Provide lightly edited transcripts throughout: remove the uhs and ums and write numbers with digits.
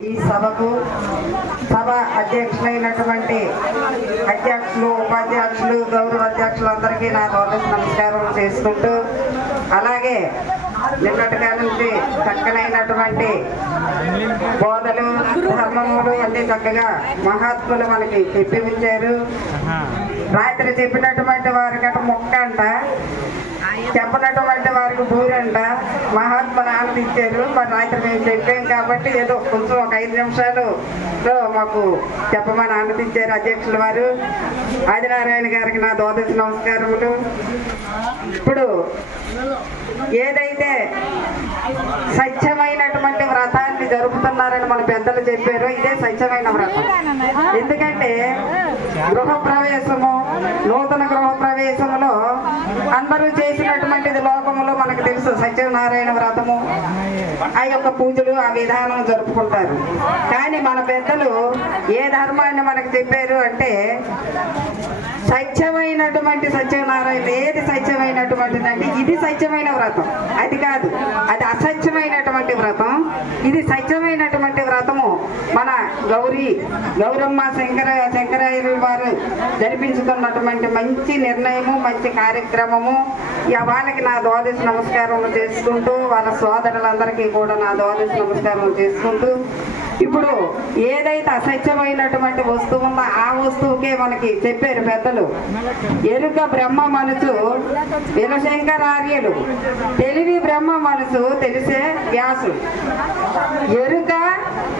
ఈ సభకు సభ అధ్యక్షులైనటువంటి అధ్యక్షులు, ఉపాధ్యక్షులు, గౌరవ అధ్యక్షులందరికీ నా నమస్కారం చేసుకుంటూ, అలాగే నిన్నటిగా నుంచి చక్కనైనటువంటి బోధలు, ధర్మములు అన్ని చక్కగా మహాత్ములు మనకి చెప్పించారు. రాత్రి చెప్పినటువంటి వారికి మొక్క అంట, చెప్పినటువంటి వారికి బూరంట మహాత్ములు ఆనందించారు. మరి రాత్రి మేము చెప్పాం కాబట్టి ఏదో కొంచెం ఒక 5 నిమిషాలులో మాకు చెప్పమని ఆనందించారు అధ్యక్షుల వారు. ఆదినారాయణ గారికి నా ద్వాదశ నమస్కారములు. ఇప్పుడు ఏదైతే సత్యమైనటువంటి వ్రతాన్ని జరుపుతున్నారని మన పెద్దలు చెప్పారు, ఇదే సత్యమైన వ్రతం. ఎందుకంటే గృహప్రవేశము, నూతన గృహప్రవేశములో అందరూ చేసినటువంటిది లోకములో మనకు తెలుసు. సత్యనారాయణ వ్రతము, ఆ యొక్క పూజలు, ఆ విధానం జరుపుకుంటారు. కానీ మన పెద్దలు ఏ ధర్మాన్ని మనకు చెప్పారు అంటే, సత్యమైనటువంటి సత్యనారాయణ ఏది సత్యమైనటువంటిది అంటే ఇది సత్యమైన వ్రతం, అది కాదు, అది అసత్యమైనటువంటి వ్రతం. ఇది సత్యమైనటువంటి వ్రతము మన గౌరమ్మ శంకరాయులు వారు జరిపించుతున్నటువంటి మంచి నిర్ణయము, మంచి కార్యక్రమము. వాళ్ళకి నా ద్వాదశ నమస్కారం చేసుకుంటూ, వాళ్ళ సోదరులందరికీ కూడా నా ద్వాదశ నమస్కారం చేసుకుంటూ, ఇప్పుడు ఏదైతే అసత్యమైనటువంటి వస్తువు ఉందో ఆ వస్తువుకే మనకి చెప్పారు పెద్దలు. ఎరుక బ్రహ్మ మనసు వినశంకరార్యులు, తెలివి బ్రహ్మ మనసు తెలిసే వ్యాసుడు. ఎరుక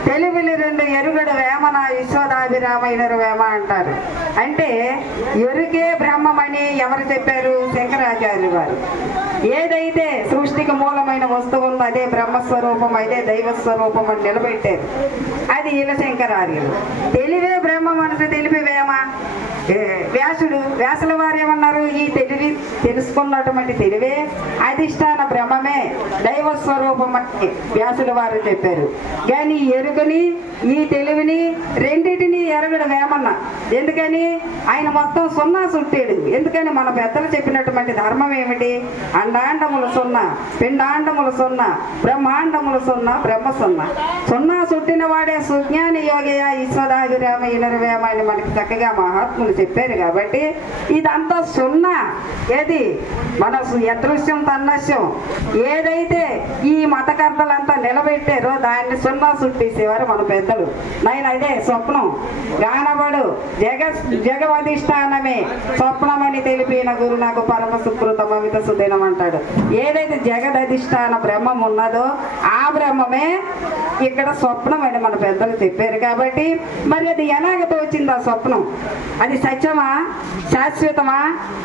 తెలివిలు రెండు ఎరుగడు వేమన విశ్వదాభిరామైనరు వేమ అంటారు. అంటే ఎరుకే బ్రహ్మమని ఎవరు చెప్పారు? శంకరాచార్యులు వారు. ఏదైతే సృష్టికి మూలమైన వస్తువు ఉందో అదే బ్రహ్మస్వరూపం, అదే దైవస్వరూపం అని నిలబెట్టారు. అది శంకరార్యులు. తెలివే బ్రహ్మ మనసు తెలిపి వేమ వ్యాసుల వారు ఏమన్నారు? ఈ తెలివి తెలుసుకున్నటువంటి తెలివే అధిష్టాన బ్రహ్మమే దైవస్వరూపం అని వ్యాసుల వారు చెప్పారు. కానీ ఎరుకని, ఈ తెలివిని రెండింటినీ ఎరగడు వేమన్న. ఎందుకని? ఆయన మొత్తం సున్నా చుట్టాడు. ఎందుకని? మన పెద్దలు చెప్పినటువంటి ధర్మం ఏమిటి? అండాండములు సున్నా, పిండాండములు సున్నా, బ్రహ్మాండములు సున్నా, బ్రహ్మ సున్నా. సున్నా చుట్టిన వాడే సుజ్ఞాని యోగయ ఈశ్వరాభిరామ ఇనరవేమ అని మనకి చక్కగా మహాత్ములు చెప్పారు. కాబట్టి ఇదంతా సున్నా. ఏది మన యదృశ్యం తన్నశ్యం ఏదైతే ఈ మతకర్తలంతా నిలబెట్టారో దాన్ని సున్నా చుట్టేసేవారు మన పెద్దలు. నేను అదే స్వప్నం గానబడు జగవధిష్టానమే స్వప్నమని తెలిపిన గురు నాకు పరమ సుకృతం అమిత సుదినం అంటాడు. ఏదైతే జగదధిష్టాన బ్రహ్మం ఉన్నదో ఆ బ్రహ్మమే ఇక్కడ స్వప్నం అని మన పెద్దలు చెప్పారు. కాబట్టి మరి అది ఎలాగతో వచ్చింది ఆ స్వప్నం? అది సత్యమా, శాశ్వతమా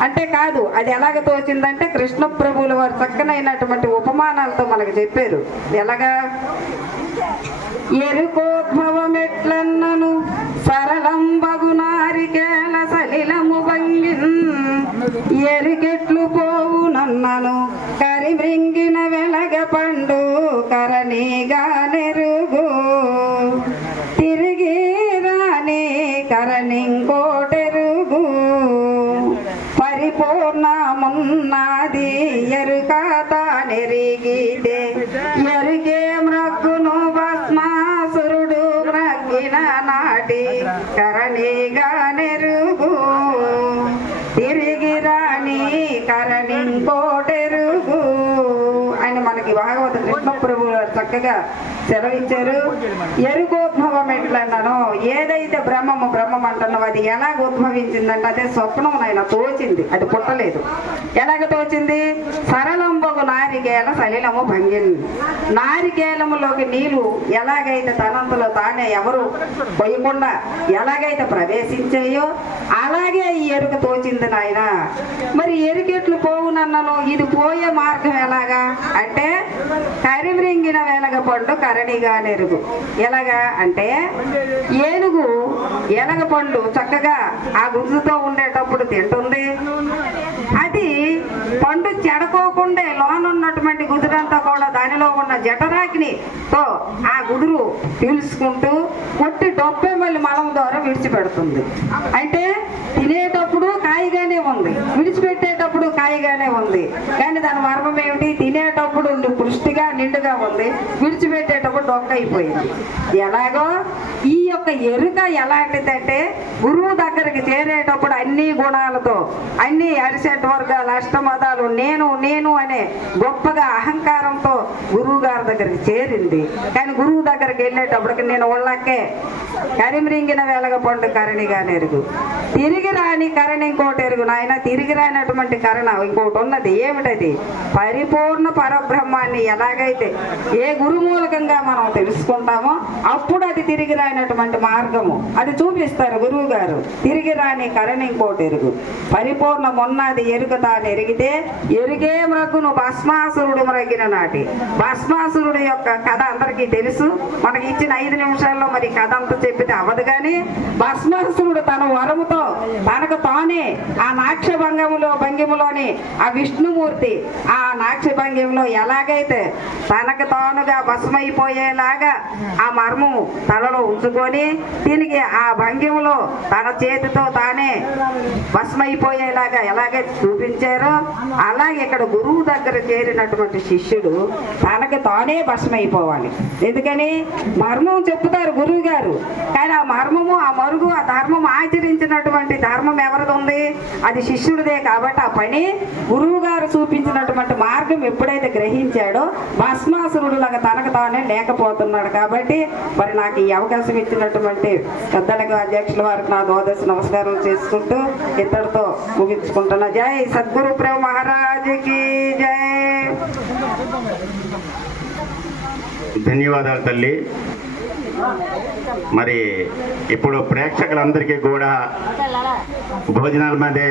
అంటే కాదు. అది ఎలాగతో వచ్చిందంటే కృష్ణ ప్రభువుల వారు చక్కనైనటువంటి ఉపమానాలతో మనకు చెప్పారు. ఎలాగా? ఎరుకోద్భవం ఎట్లన్నను సరళం బగునారికేల సలిలము భంగిన్ ఎరుకెట్లు పోవునన్నను కరిమృంగిన వెలగ పండు కరణిగా నెరుగు తిరిగి రాని కరణింకోటెరుగు పరిపూర్ణమున్నది ఎరుక తానెరిగితే ఎరుగే మ్రగ్గును భస్మాసురుడు మ్రగ్గిన నాటి కరణిగా నెరుగు తిరిగి రాని కరణింకోటెరుగు అని మనకి భాగవత కృష్ణ ప్రభు చక్కగా సెలవిచ్చారు. ఎరుకోద్భవం ఎట్లన్నాను? ఏదైతే బ్రహ్మము బ్రహ్మం అంటున్నావు అది ఎలాగ ఉద్భవించిందంటే అదే స్వప్నం ఆయన తోచింది, అది పుట్టలేదు. ఎలాగ తోచింది? సరళంబగు నారికేల సలిలము భంగిన్. నారికేలములోకి నీళ్లు ఎలాగైతే తనంతలో తానే ఎవరు పోయకుండా ఎలాగైతే ప్రవేశించాయో అలాగే ఈ ఎరుక తోచింది నాయన. మరి ఎరుకెట్లు పోవునన్నాను, ఇది పోయే మార్గం ఎలాగా అంటే కరిమ్రింగిన వెలగ పండు కరణిగా నెరుగు. ఎలాగా అంటే ఏనుగు ఎలగ పండు చక్కగా ఆ గుజ్జుతో ఉండేటప్పుడు తింటుంది. అది పండు చెడకోకుండా లోనున్నటువంటి గుదురంతా కూడా దానిలో ఉన్న జఠరాగ్నితో ఆ గుదురు పీల్చుకుంటూ కొట్టి డొప్పే మళ్ళీ మలం ద్వారా విడిచిపెడుతుంది. అంటే తినేటప్పుడు కాయగానే ఉంది, విడిచిపెట్టేటప్పుడు కాయగానే ఉంది. కానీ దాని మర్మం ఏమిటి? తినేటప్పుడు పుష్టిగా నిండుగా ఉంది, విడిచిపెట్టేటప్పుడు డొక్క అయిపోయింది. ఎలాగో ఈ యొక్క ఎరుక ఎలాంటిదంటే గురువు దగ్గరికి చేరేటప్పుడు అన్ని గుణాలతో, అన్ని అరిసెట్ వర్గాలు, అష్టమదాలు, నేను నేను అనే గొప్పగా అహంకారంతో గురువు గారి దగ్గరికి చేరింది. కానీ గురువు దగ్గరికి వెళ్ళేటప్పటికి నేను ఒళ్ళకే కరిమిరింగిన వెలగ పండు కరణిగా నెరుగు, తిరిగి రాని కరణి ఇంకోటి ఎరుగు. నాయన తిరిగి రానటువంటి కరణ ఇంకోటి ఉన్నది. ఏమిటది? పరిపూర్ణ పరబ్రహ్మాన్ని ఎలాగైతే ఏ గురుమూలకంగా మనం తెలుసుకుంటామో అప్పుడు అది తిరిగి రానటువంటి మార్గము అది చూపిస్తారు గురువు గారు. తిరిగి రాని కరణి ఇంకోటి ఎరుగు, పరిపూర్ణం ఉన్నది ఎరుక తాను ఎరిగితే ఎరుగే మ్రగ్గును భస్మాసురుడు మ్రగ్గిన నాటి. భస్మాసురుడు యొక్క కథ అందరికీ తెలుసు. మనకి ఇచ్చిన 5 నిమిషాల్లో మరి కథ అంతా చెప్పితే అవ్వదు. కానీ భస్మాసురుడు తన వరముతో తనకు తానే ఆ నాక్ష భంగిములోని ఆ విష్ణుమూర్తి ఆ నాక్ష భంగిములో ఎలాగైతే తనకు తానుగా భస్మైపోయేలాగా ఆ మర్మము తలలో ఉంచుకొని దీనికి ఆ భంగిములో తన చేతితో తానే భస్మైపోయేలాగా ఎలాగైతే చూపించారో అలాగే ఇక్కడ గురువు దగ్గర చేరినటువంటి శిష్యుడు తనకు తానే భస్మైపోవాలి. ఎందుకని? మర్మం చెప్తారు గురువు గారు, కానీ ఆ మర్మము, ఆ మరుగు, ఆ ధర్మం ఆచరించినటువంటి ధర్మం ఎవరిది ఉంది? అది శిష్యుడిదే. కాబట్టి ఆ పని గురువు గారు చూపించినటువంటి మార్గం ఎప్పుడైతే గ్రహించాడో భస్మాసురుడు లాగా తనకు తానే లేకపోతున్నాడు. కాబట్టి మరి నాకు ఈ అవకాశం ఇచ్చినటువంటి పెద్దలకు, అధ్యక్షుల వారికి నా ద్వాదశ నమస్కారం చేసుకుంటూ ఇద్దరితో ముగించుకుంటున్నా. జై సద్గురు ప్రేమ మహారాజుకి జై. ధన్యవాదాలు తల్లి. మరి ఇప్పుడు ప్రేక్షకులందరికీ కూడా భోజనాల మధ్య